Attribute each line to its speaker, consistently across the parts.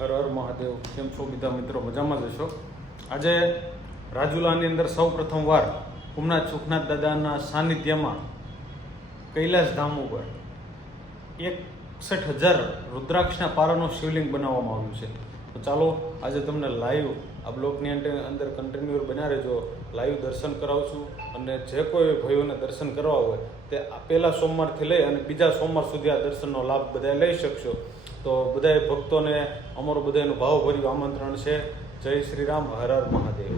Speaker 1: હર હર મહાદેવ. કેમ છો બધા મિત્રો? મજામાં જ છો આજે રાજુલાની અંદર સૌ પ્રથમવાર ઉમનાથ સુખનાથ દાદાના સાનિધ્યમાં કૈલાસ ધામ ઉપર એકસઠ હજાર રુદ્રાક્ષના પારાનું શિવલિંગ બનાવવામાં આવ્યું છે. તો ચાલો, આજે તમને લાઈવ આ બ્લોકની અંદર કન્ટિન્યુ બના રહેજો. લાઈવ દર્શન કરાવું છું અને જે કોઈ ભાઈઓને દર્શન કરવા હોય તે પહેલા સોમવારથી લઈ અને બીજા સોમવાર સુધી આ દર્શનનો લાભ બધા લઈ શકશો. તો બધાય ભક્તોને અમારું બધાનું ભાવભર્યું આમંત્રણ છે. જય શ્રી રામ, હર હર મહાદેવ.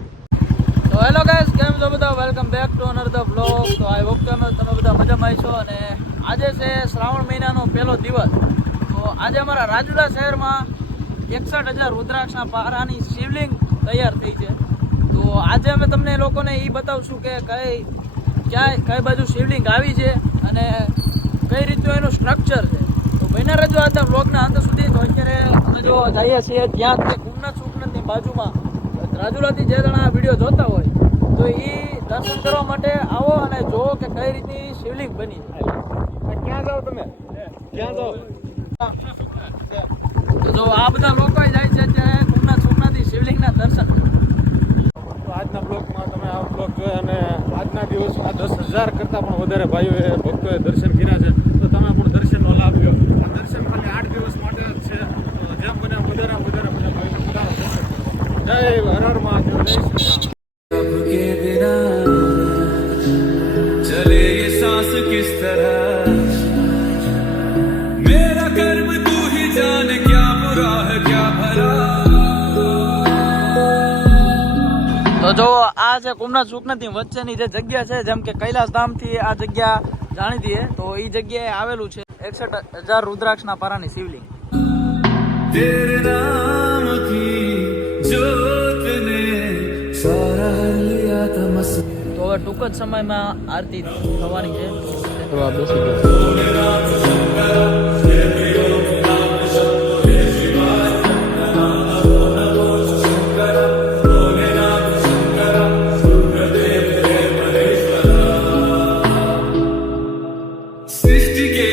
Speaker 2: તો હેલો ગાઈસ, કેમ છો બધા? Welcome back to અનર the blog તો આઈ હોપ તમે તમે બધા મજામાં છો અને આજે છે શ્રાવણ મહિનાનો પહેલો દિવસ. તો આજે અમારા રાજુડા શહેરમાં એકસઠ હજાર રુદ્રાક્ષના પારાની શિવલિંગ તૈયાર થઈ છે. તો આજે અમે તમને લોકોને એ બતાવશું કે કઈ, ક્યાંય કઈ બાજુ શિવલિંગ આવી છે અને કઈ રીતનું એનું સ્ટ્રક્ચર છે. તો રજો આજના બ્લોગના અંત સુધી. તો અત્યારે અમે જો જઈએ છીએ ત્યાં તે કુમના સુખનાથની બાજુમાં. રાજુલાથી જે જણા વીડિયો જોતા હોય તો એ દર્શન કરવા માટે આવો અને જુઓ કે કઈ રીતની શિવલિંગ બની
Speaker 1: ક્યાં જાઓ તમે? ક્યાં જાઓ?
Speaker 2: જો આ બધા લોકો જાય છે અત્યારે કુમના સોમનાથની શિવલિંગના દર્શન
Speaker 1: તો આજના બ્લોગમાં તમે આ બ્લોગ જોયા અને આજના દિવસમાં દસ હજાર કરતાં પણ વધારે ભાઈઓએ ભક્તોએ દર્શન કર્યા છે તો તમે પણ દર્શનનો લાભ લ્યો આ દર્શન ખાલી આઠ દિવસ માટે જ છે તો જેમ બને એમ વધારે વધારે બધા ભાઈઓ વધારો દર્શન
Speaker 2: તો જો, આ છે કુમના સુખનદી વચ્ચેની જે જગ્યા છે, જેમ કે કૈલાસધામથી આ જગ્યા જાણીતી છે તો એ જગ્યાએ આવેલું છે એકસઠ હજાર રુદ્રાક્ષના પારાની શિવલિંગ.
Speaker 3: બસ
Speaker 2: તો હવે ટૂંક જ સમયમાં આરતી થવાની છે
Speaker 3: તો આ બેસી ગયા sophisticated.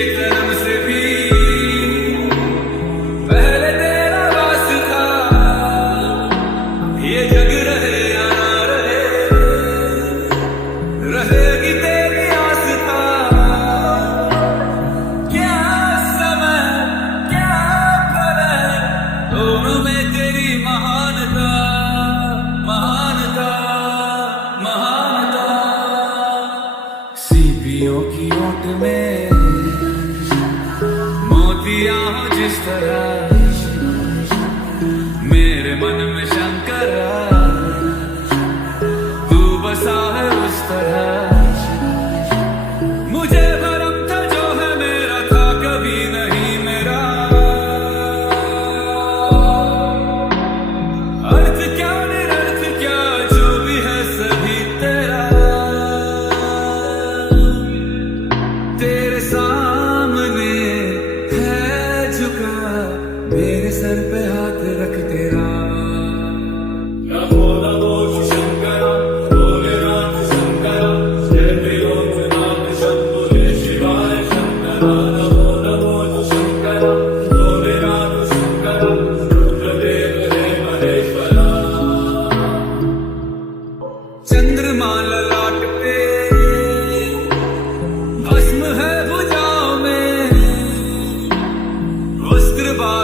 Speaker 3: सीपियों की ओट में मोतियां हो जिस तरह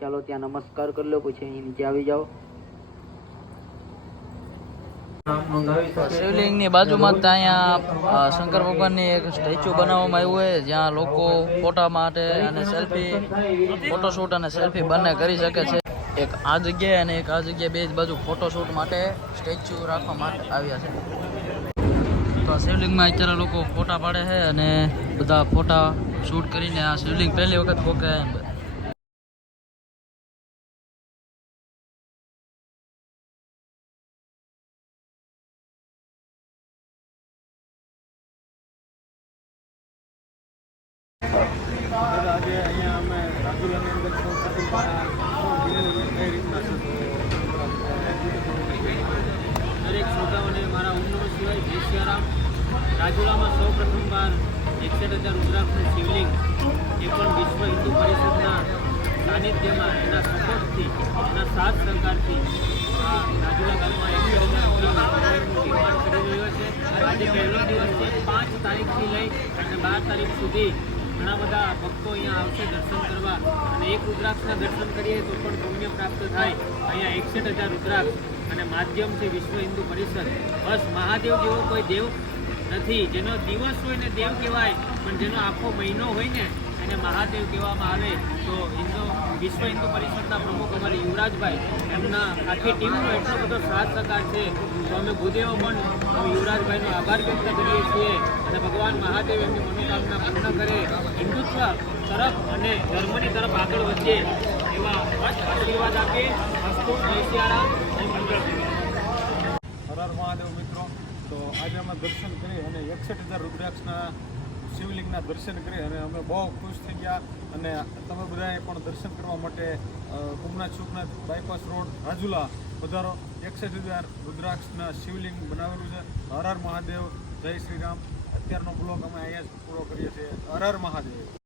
Speaker 4: ચાલો ત્યાં નમસ્કાર કરી લો પછી અહીં નીચે આવી જાઓ
Speaker 2: શિવલિંગની બાજુમાં જ શંકર ભગવાનની એક સ્ટેચ્યુ બનાવવામાં આવ્યું છે જ્યાં લોકો ફોટા માટે અને સેલ્ફી, ફોટોશૂટ અને સેલ્ફી બંને કરી શકે છે. એક આ જગ્યાએ અને એક આ જગ્યાએ બે બાજુ ફોટોશૂટ માટે સ્ટેચ્યુ રાખવા માટે આવ્યા છે. તો આ શિવલિંગમાં અત્યારે લોકો ફોટા પાડે છે અને બધા ફોટા શૂટ કરીને આ શિવલિંગ પહેલી વખત
Speaker 1: ફોકે એમ. અહીંયા અમે રાજુલાની અંદર
Speaker 4: રાજુલામાં સૌ પ્રથમવાર એકસઠ હજાર રુદ્રાક્ષનું શિવલિંગ એ પણ વિશ્વ હિન્દુ પરિષદના સાનિધ્યમાં એના સપોર્ટથી એના સાથ સહકારથી આ રાજુલા ગામમાં એકસઠ હજાર રુદ્રાક્ષનું નિર્માણ કરી રહ્યો છે. આજે પહેલો દિવસ છે, પાંચ તારીખથી લઈ અને બાર તારીખ સુધી ઘણા બધા ભક્તો અહીંયા આવશે દર્શન કરવા અને એક રુદ્રાક્ષના દર્શન કરીએ તો પણ પુણ્ય પ્રાપ્ત થાય. અહીંયા એકસઠ હજાર રુદ્રાક્ષ અને માધ્યમ છે વિશ્વ હિન્દુ પરિષદ બસ મહાદેવ જેવો કોઈ દેવ નથી. જેનો દિવસ હોય ને દેવ કહેવાય, પણ જેનો આખો મહિનો હોય ને એને મહાદેવ કહેવામાં આવે. તો હિન્દુ, વિશ્વ હિન્દુ પરિષદના પ્રમુખ અમારે યુવરાજભાઈ, એમના આખી ટીમનો એટલો બધો સાથ સહકાર છે. તો અમે ભૂદેવો પણ યુવરાજભાઈનો આભાર વ્યક્ત કરીએ છીએ. અને ભગવાન મહાદેવ એમની મનોકામના પૂર્ણ કરે. હિન્દુત્વ તરફ અને ધર્મની તરફ આગળ વધીએ એવા આશીર્વાદ આપીએ.
Speaker 1: મિત્રો. તો આજે અમે દર્શન કરી અને એકસઠ હજાર રુદ્રાક્ષના શિવલિંગના દર્શન કરી અને અમે બહુ ખુશ થઈ ગયા. અને તમે બધાએ પણ દર્શન કરવા માટે કુમનાથ સુખનાથ બાયપાસ રોડ, રાજુલા વધારો એકસઠ હજાર રુદ્રાક્ષના શિવલિંગ બનાવેલું છે. હર મહાદેવ, જય શ્રી રામ. અત્યારનો બ્લોગ અમે અહીંયા જ પૂરો કરીએ છીએ. હર મહાદેવ.